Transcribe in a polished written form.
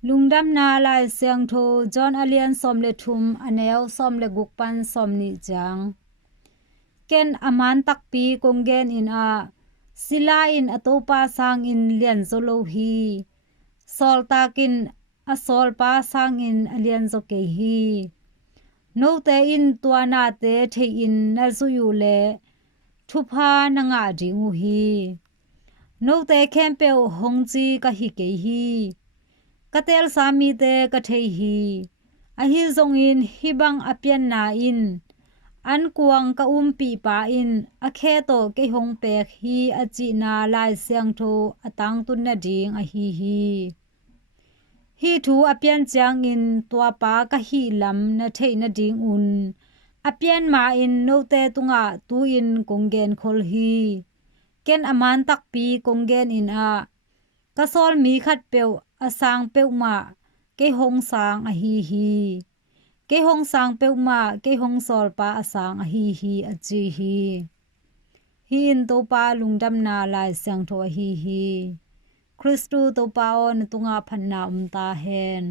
Lungdamna Lai Siangtho John Alian som le thum aneo som le gukpan som ni jang ken aman takpi kongen in a sila in atopa sangin lianzaw hi Sawltakin a sawlpa sangin lianzaw ke hi no thein tuana te thein na zuih le thupha na ngah dingu hi no te khempeuh hongji ka hi ke hi ka teelsa mite ka thei hi a hi zong in hibang a pianna in Ankuang ka umpihpa in a khe to ke hong pek hi a cihna Lai Siangtho a tangtunna ding a hi thu a pian ciangin Topa ka hi lam na theihna ding un a pianma-in no te tunga tuin kongen khol hi ken aman takpi kongen in a ka sol mi khat peu asang peu ma ke hong sang a hi ke hong sang peu ma ke hong sawlpa asang a hi a zuih hi in Topa Lungdamna Lai Siangtho a hi Kristu Topa on tunga phanna ta hen